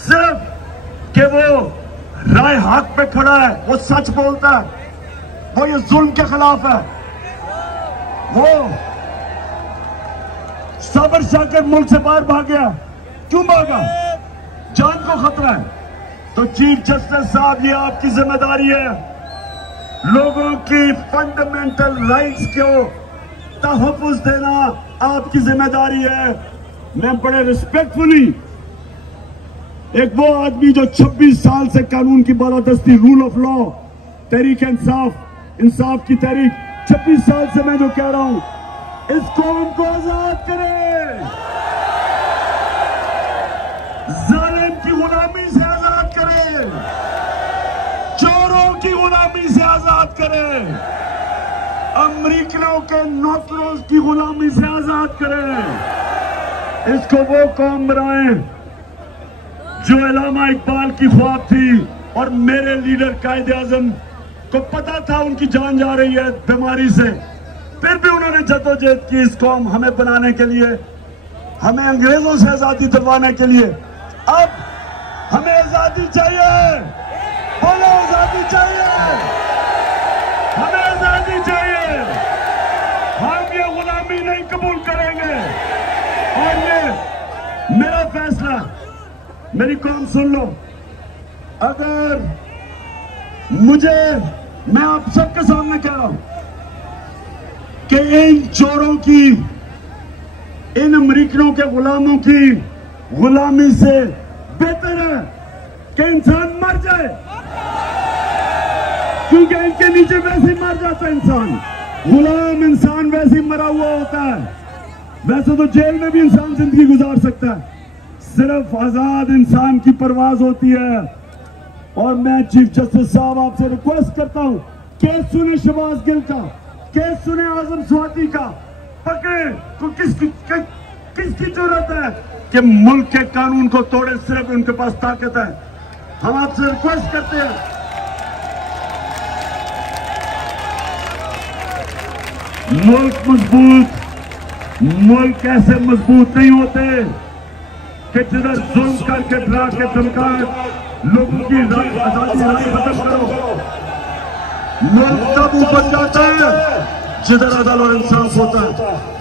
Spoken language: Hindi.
सिर्फ कि वो राय हक पे खड़ा है, वो सच बोलता है, वो ये जुल्म के खिलाफ है, वो सबर शाकर मुल्क से बाहर भाग गया। क्यों भागा? जान को खतरा है। तो चीफ जस्टिस साहब, ये आपकी जिम्मेदारी है, लोगों की फंडामेंटल राइट्स को तहफ़्फ़ुज़ देना आपकी जिम्मेदारी है। मैं बड़े रिस्पेक्टफुली, एक वो आदमी जो 26 साल से कानून की बालादस्ती, rule of law, Tehreek Insaf की तहरीक, 26 साल से मैं जो कह रहा हूं, इस कौम को आजाद करें, जालिम की गुलामी से आजाद करें, चोरों की गुलामी से आजाद करें, अमरीकियों के नौकरों की गुलामी से आजाद करें। इसको वो कौम बनाएं जो अल्लामा इकबाल की ख्वाब थी और मेरे लीडर कायदे आजम को पता था उनकी जान जा रही है बीमारी से, फिर भी उन्होंने जद्दोजहद की इस कौम हमें बनाने के लिए, हमें अंग्रेजों से आजादी दिलवाने के लिए। अब हमें आजादी चाहिए, बोलो आजादी चाहिए, हमें आजादी चाहिए। हम ये गुलामी नहीं कबूल करेंगे। और ये मेरा फैसला, मेरी कौम सुन लो, अगर मैं आप सबके सामने कह रहा हूं कि इन चोरों की, इन अमरीकियों के गुलामों की गुलामी से बेहतर है कि इंसान मर जाए, क्योंकि इनके नीचे वैसे ही मर जाता है इंसान। गुलाम इंसान वैसे ही मरा हुआ होता है। वैसे तो जेल में भी इंसान जिंदगी गुजार सकता है, सिर्फ आजाद इंसान की परवाज होती है। और मैं चीफ जस्टिस साहब आपसे रिक्वेस्ट करता हूं, केस सुने शहबाज गिल का, केस सुने आजम स्वाति का, पकड़े तो किसकी जरूरत है कि मुल्क के कानून को तोड़े? सिर्फ उनके पास ताकत है। हम आपसे रिक्वेस्ट करते हैं, मुल्क मजबूत, मुल्क ऐसे मजबूत नहीं होते कि जिधर जुल्म करके, डरा के, धमका लोगों की आजादी खत्म करो। मुल्क तब ऊपर जाता है जिधर अदल और इंसाफ होता है।